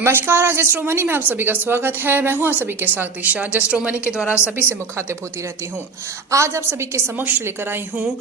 नमस्कार, आज Jastrow money में आप सभी का स्वागत है। मैं हूं आप सभी के साथ दिशा। जस्ट्रो मनी के द्वारा सभी से मुखातिब होती रहती हूं। आज आप सभी के समक्ष लेकर आई हूं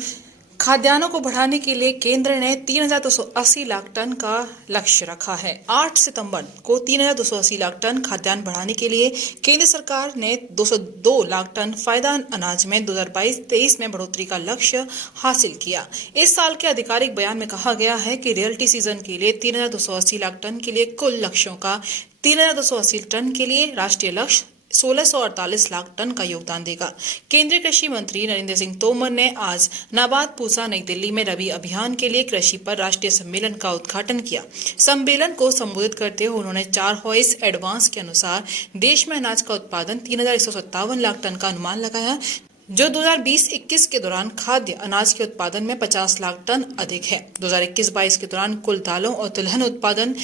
खाद्यान्नों को बढ़ाने के लिए केंद्र ने 3,280 लाख टन का लक्ष्य रखा है। 8 सितंबर को 3,280 लाख टन खाद्यान्न बढ़ाने के लिए केंद्र सरकार ने 202 लाख टन फायदा अनाज में 2022-23 में बढ़ोतरी का लक्ष्य हासिल किया। इस साल के आधिकारिक बयान में कहा गया है कि रियल्टी सीजन के लिए 3,280 लाख टन के लिए कुल लक्ष्यों का 3,280 टन के लिए राष्ट्रीय लक्ष्य 1648 लाख टन का योगदान देगा। केंद्रीय कृषि मंत्री नरेंद्र सिंह तोमर ने आज नाबार्ड पूसा नई दिल्ली में रबी अभियान के लिए कृषि पर राष्ट्रीय सम्मेलन का उद्घाटन किया। सम्मेलन को संबोधित करते हुए उन्होंने 4 हॉइस एडवांस के अनुसार देश में अनाज का उत्पादन 3,157 लाख टन का अनुमान लगाया, जो 2020-21 के दौरान खाद्य अनाज के उत्पादन में 50 लाख टन अधिक है। 2021-22 के दौरान कुल दालों और तिलहन उत्पादन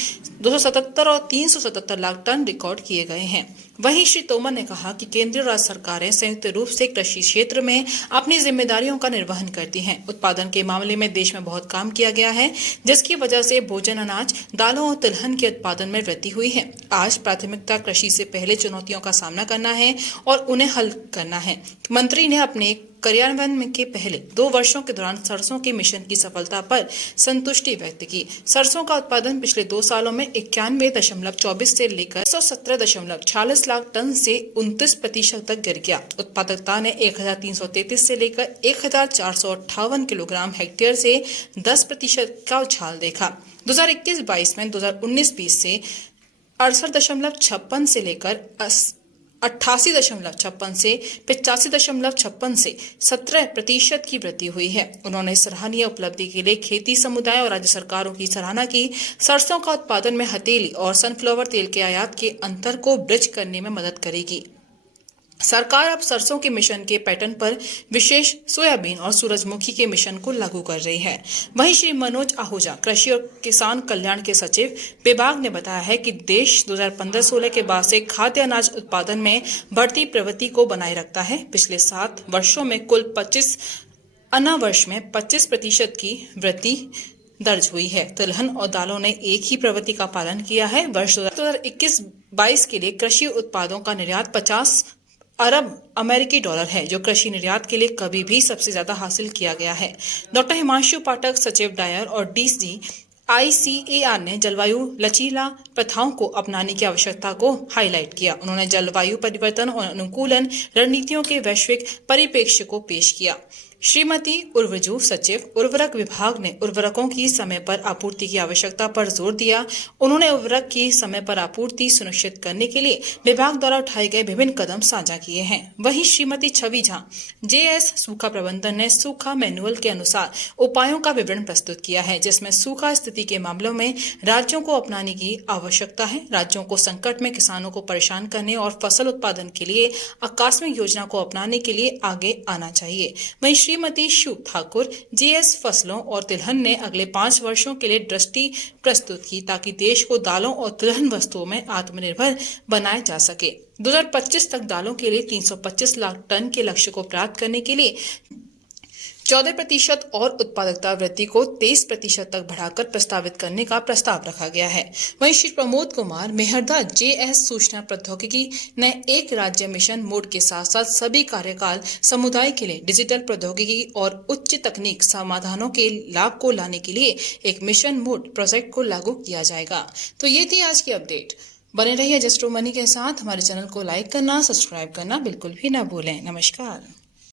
277 और 377 लाख टन रिकॉर्ड किए गए हैं। वहीं श्री तोमर ने कहा कि केंद्रीय और राज्य सरकारें संयुक्त रूप से कृषि क्षेत्र में अपनी जिम्मेदारियों का निर्वहन करती हैं। उत्पादन के मामले में देश में बहुत काम किया गया है, जिसकी वजह से भोजन अनाज, दालों और तिलहन के उत्पादन में वृद्धि हुई है। आज प्राथमिकता कृषि से पहले चुनौतियों का सामना करना है और उन्हें हल करना है। मंत्री ने अपने कार्यान्वयन के पहले 2 वर्षों के दौरान सरसों के मिशन की सफलता पर संतुष्टि व्यक्त की। सरसों का उत्पादन पिछले 2 सालों में 91.24 से लेकर 117.46 लाख टन से 29% तक गिर गया। उत्पादकता ने 1,333 से लेकर 1,458 किलोग्राम हेक्टेयर से 10% का उछाल देखा। 2021-22 में 2019-20 से 68.56 से लेकर 88.56 से 85.56 से 17% की वृद्धि हुई है। उन्होंने सराहनीय उपलब्धि के लिए खेती समुदाय और राज्य सरकारों की सराहना की। सरसों का उत्पादन में हथेली और सनफ्लावर तेल के आयात के अंतर को ब्रिज करने में मदद करेगी। सरकार अब सरसों के मिशन के पैटर्न पर विशेष सोयाबीन और सूरजमुखी के मिशन को लागू कर रही है। वहीं श्री मनोज आहूजा, कृषि और किसान कल्याण के सचिव, विभाग ने बताया है कि देश 2015-16 के बाद से खाद्य अनाज उत्पादन में बढ़ती प्रवृत्ति को बनाए रखता है। पिछले 7 वर्षों में कुल 25 अन्ना वर्ष में 25% की वृद्धि दर्ज हुई है। तिलहन और दालों ने एक ही प्रवृत्ति का पालन किया है। वर्ष 2021-22 के लिए कृषि उत्पादों का निर्यात 50 अरब अमेरिकी डॉलर है, जो कृषि निर्यात के लिए कभी भी सबसे ज्यादा हासिल किया गया है। डॉक्टर हिमांशु पाठक, सचिव डायर और डीसी ICAR ने जलवायु लचीला प्रथाओं को अपनाने की आवश्यकता को हाईलाइट किया। उन्होंने जलवायु परिवर्तन और अनुकूलन रणनीतियों के वैश्विक परिप्रेक्ष्य को पेश किया। श्रीमती उर्वजू, सचिव उर्वरक विभाग, ने उर्वरकों की समय पर आपूर्ति की आवश्यकता पर जोर दिया। उन्होंने उर्वरक की समय पर आपूर्ति सुनिश्चित करने के लिए विभाग द्वारा उठाए गए विभिन्न कदम साझा किए हैं। वहीं श्रीमती छवि झा, JS सूखा प्रबंधन, ने सूखा मैनुअल के अनुसार उपायों का विवरण प्रस्तुत किया है, जिसमें सूखा स्थिति के मामलों में राज्यों को अपनाने की आवश्यकता है। राज्यों को संकट में किसानों को परेशान करने और फसल उत्पादन के लिए आकस्मिक योजना को अपनाने के लिए आगे आना चाहिए। वहीं श्रीमती शिव ठाकुर, JS फसलों और तिलहन, ने अगले 5 वर्षों के लिए दृष्टि प्रस्तुत की, ताकि देश को दालों और तिलहन वस्तुओं में आत्मनिर्भर बनाया जा सके। 2025 तक दालों के लिए 325 लाख टन के लक्ष्य को प्राप्त करने के लिए 14% और उत्पादकता वृद्धि को 23% तक बढ़ाकर प्रस्तावित करने का प्रस्ताव रखा गया है। वहीं श्री प्रमोद कुमार मेहरदा, JS सूचना प्रौद्योगिकी, ने एक राज्य मिशन मोड के साथ साथ सभी कार्यकाल समुदाय के लिए डिजिटल प्रौद्योगिकी और उच्च तकनीक समाधानों के लाभ को लाने के लिए एक मिशन मोड प्रोजेक्ट को लागू किया जाएगा। तो ये थी आज की अपडेट। बने रहिए जस्ट्रो मनी के साथ। हमारे चैनल को लाइक करना, सब्सक्राइब करना बिल्कुल भी ना भूलें। नमस्कार।